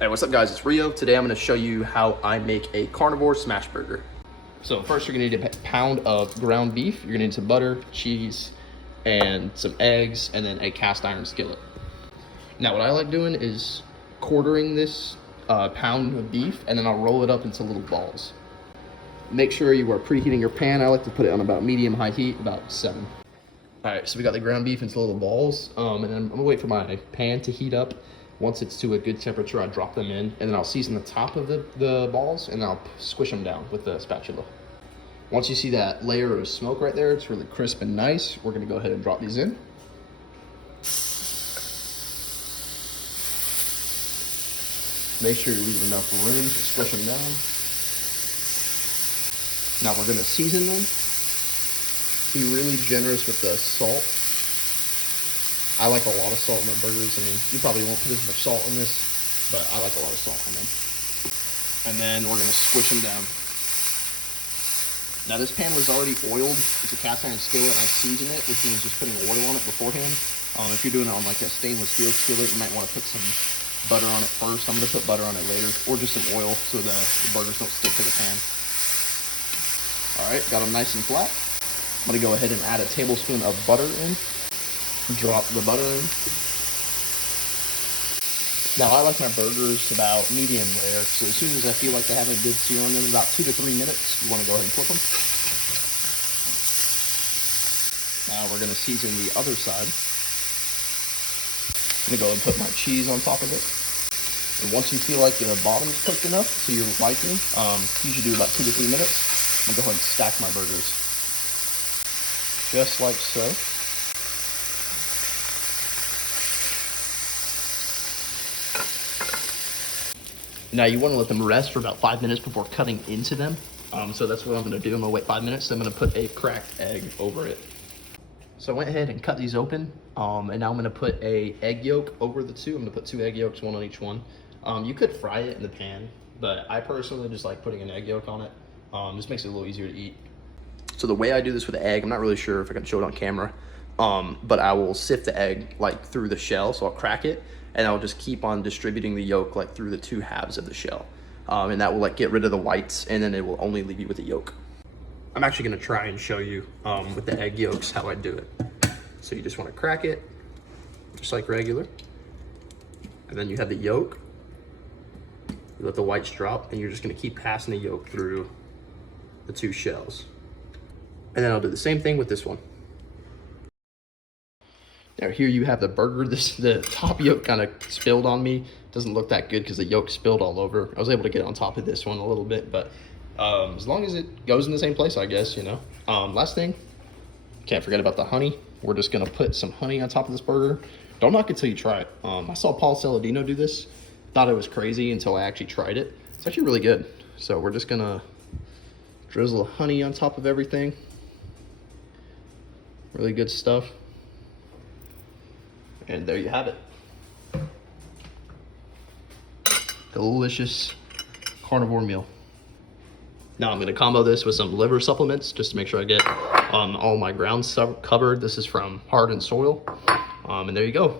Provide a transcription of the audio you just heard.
Hey, what's up guys, it's Rio. Today I'm gonna show you how I make a carnivore smash burger. So first you're gonna need a pound of ground beef. You're gonna need some butter, cheese, and some eggs, and then a cast iron skillet. Now what I like doing is quartering this pound of beef, and then I'll roll it up into little balls. Make sure you are preheating your pan. I like to put it on about medium-high heat, about 7. All right, so we got the ground beef into little balls, and then I'm gonna wait for my pan to heat up. Once it's to a good temperature, I drop them in, and then I'll season the top of the balls, and then I'll squish them down with the spatula. Once you see that layer of smoke right there, it's really crisp and nice, we're gonna go ahead and drop these in. Make sure you leave enough room to squish them down. Now we're gonna season them. Be really generous with the salt. I like a lot of salt in my burgers. I mean, you probably won't put as much salt in this, but I like a lot of salt in them. And then we're gonna squish them down. Now this pan was already oiled. It's a cast iron skillet, and I season it, which means just putting oil on it beforehand. If you're doing it on like a stainless steel skillet, you might wanna put some butter on it first. I'm gonna put butter on it later, or just some oil so the burgers don't stick to the pan. All right, got them nice and flat. I'm gonna go ahead and add a tablespoon of butter in. Drop the butter in. Now I like my burgers about medium rare, so as soon as I feel like they have a good sear on them, about 2 to 3 minutes, you want to go ahead and flip them. Now we're going to season the other side. I'm going to go ahead and put my cheese on top of it. And once you feel like the bottom is cooked enough to your liking, usually do about 2 to 3 minutes, I'm going to go ahead and stack my burgers. Just like so. Now you want to let them rest for about 5 minutes before cutting into them. So that's what I'm going to do. I'm going to wait 5 minutes. Then I'm going to put a cracked egg over it. So I went ahead and cut these open. And now I'm going to put a egg yolk over the two. I'm going to put 2 egg yolks, 1 on each one. You could fry it in the pan, but I personally just like putting an egg yolk on it. Just makes it a little easier to eat. So the way I do this with the egg, I'm not really sure if I can show it on camera, but I will sift the egg like through the shell. So I'll crack it, and I'll just keep on distributing the yolk like through the 2 halves of the shell. And that will like get rid of the whites, and then it will only leave you with the yolk. I'm actually gonna try and show you with the egg yolks how I do it. So you just wanna crack it, just like regular. And then you have the yolk. You let the whites drop, and you're just gonna keep passing the yolk through the 2 shells. And then I'll do the same thing with this one. Now here you have the burger. The top yolk kind of spilled on me. Doesn't look that good because the yolk spilled all over. I was able to get on top of this one a little bit, but as long as it goes in the same place, I guess, you know. Last thing, can't forget about the honey. We're just gonna put some honey on top of this burger. Don't knock it till you try it. I saw Paul Saladino do this. Thought it was crazy until I actually tried it. It's actually really good. So we're just gonna drizzle honey on top of everything. Really good stuff. And there you have it. Delicious carnivore meal. Now I'm gonna combo this with some liver supplements just to make sure I get all my grounds covered. This is from Heart and Soil. And there you go.